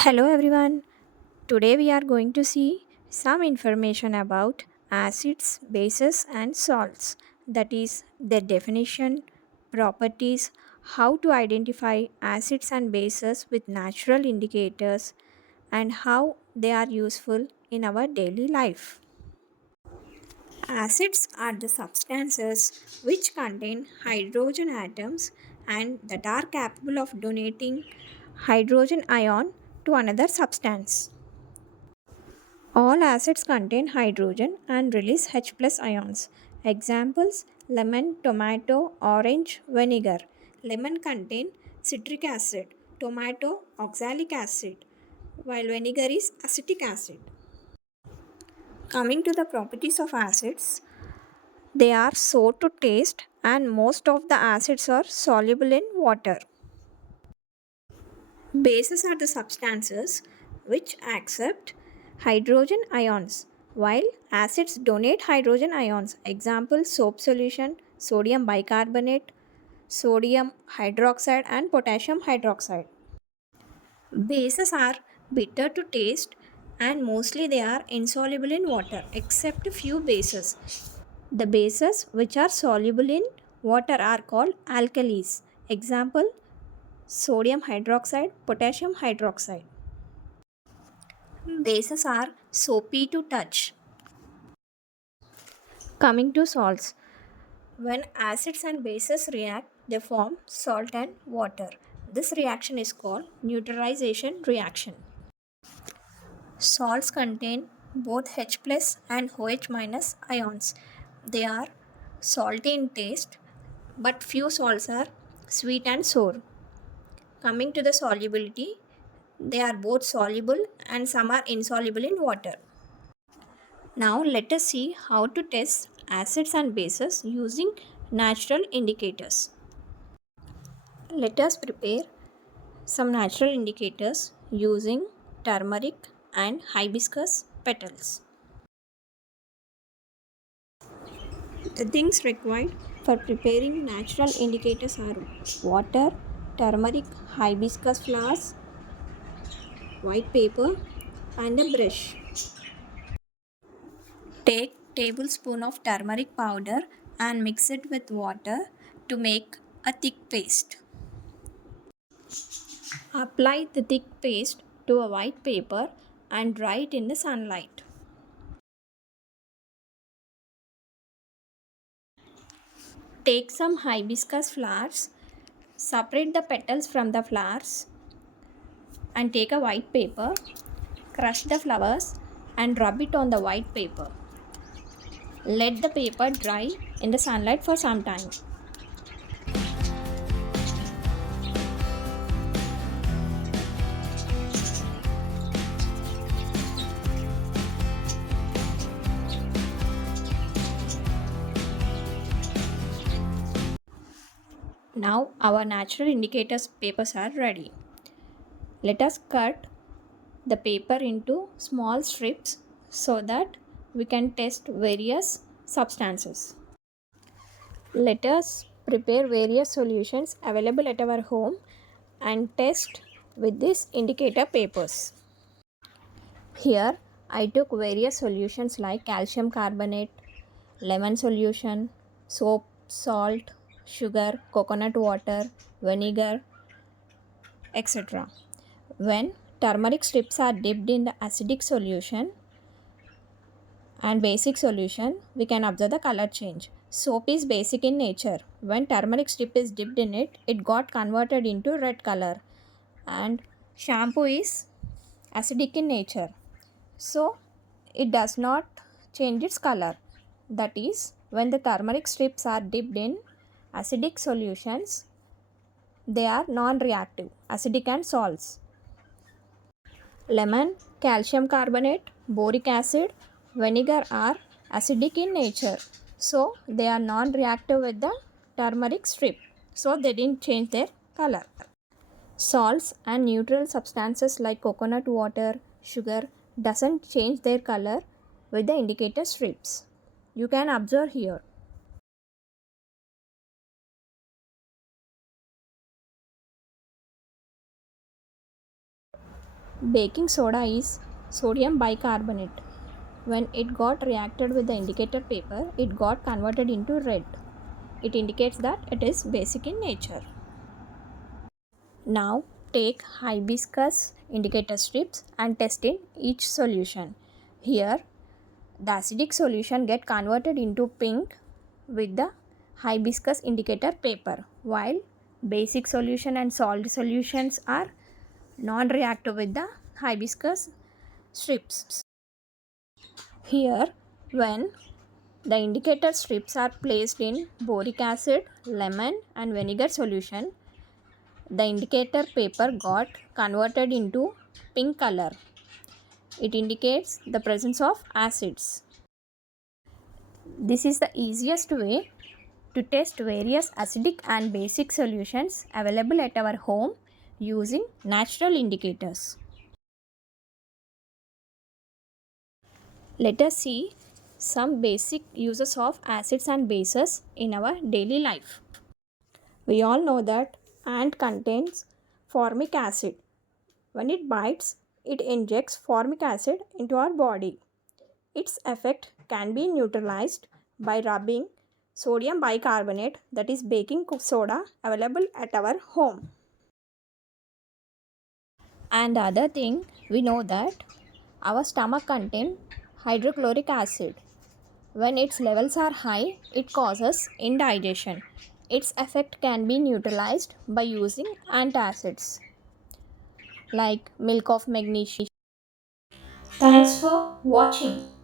Hello everyone. Today we are going to see some information about acids, bases and salts. That is their definition, properties, how to identify acids and bases with natural indicators and how they are useful in our daily life. Acids are the substances which contain hydrogen atoms and that are capable of donating hydrogen ion to another substance. All acids contain hydrogen and release H plus ions. Examples lemon, tomato, orange, vinegar. Lemon contain citric acid, tomato oxalic acid, while vinegar is acetic acid. Coming to the properties of acids, they are sour to taste and most of the acids are soluble in water. Bases are the substances which accept hydrogen ions, while acids donate hydrogen ions. Example soap solution, sodium bicarbonate, sodium hydroxide, and potassium hydroxide. Bases are bitter to taste and mostly they are insoluble in water except few bases. The bases which are soluble in water are called alkalis. Example sodium hydroxide, potassium hydroxide. Bases are soapy to touch. Coming to salts. When acids and bases react, they form salt and water. This reaction is called neutralization reaction. Salts contain both H plus and OH minus ions. They are salty in taste, but few salts are sweet and sour. Coming to the solubility, they are both soluble and some are insoluble in water. Now let us see how to test acids and bases using natural indicators. Let us prepare some natural indicators using turmeric and hibiscus petals. The things required for preparing natural indicators are water, turmeric, hibiscus flowers, white paper and a brush. Take tablespoon of turmeric powder and mix it with water to make a thick paste. Apply the thick paste to a white paper and dry it in the sunlight. Take some hibiscus flowers, separate the petals from the flowers and take a white paper, crush the flowers and rub it on the white paper. Let the paper dry in the sunlight for some time. Now our natural indicators papers are ready. Let us cut the paper into small strips so that we can test various substances. Let us prepare various solutions available at our home and test with these indicator papers. Here I took various solutions like calcium carbonate, lemon solution, soap, salt, sugar, coconut water, vinegar, etc. When turmeric strips are dipped in the acidic solution and basic solution, we can observe the color change. Soap is basic in nature. When turmeric strip is dipped in it, it got converted into red color. And shampoo is acidic in nature. So, it does not change its color. That is, when the turmeric strips are dipped in acidic solutions, they are non-reactive, acidic and salts. Lemon, calcium carbonate, boric acid, vinegar are acidic in nature. So they are non-reactive with the turmeric strip. So they didn't change their color. Salts and neutral substances like coconut water, sugar doesn't change their color with the indicator strips. You can observe here. Baking soda is sodium bicarbonate. When it got reacted with the indicator paper, it got converted into red. It indicates that it is basic in nature. Now take hibiscus indicator strips and test in each solution. Here the acidic solution get converted into pink with the hibiscus indicator paper, while basic solution and salt solutions are non-reactive with the hibiscus strips. Here, when the indicator strips are placed in boric acid, lemon and vinegar solution, the indicator paper got converted into pink color. It indicates the presence of acids. This is the easiest way to test various acidic and basic solutions available at our home using natural indicators. Let us see some basic uses of acids and bases in our daily life. We all know that ant contains formic acid. When it bites, it injects formic acid into our body. Its effect can be neutralized by rubbing sodium bicarbonate, that is baking soda, available at our home. And the other thing, we know that our stomach contains hydrochloric acid. When its levels are high, it causes indigestion. Its effect can be neutralized by using antacids like milk of magnesia. Thanks for watching.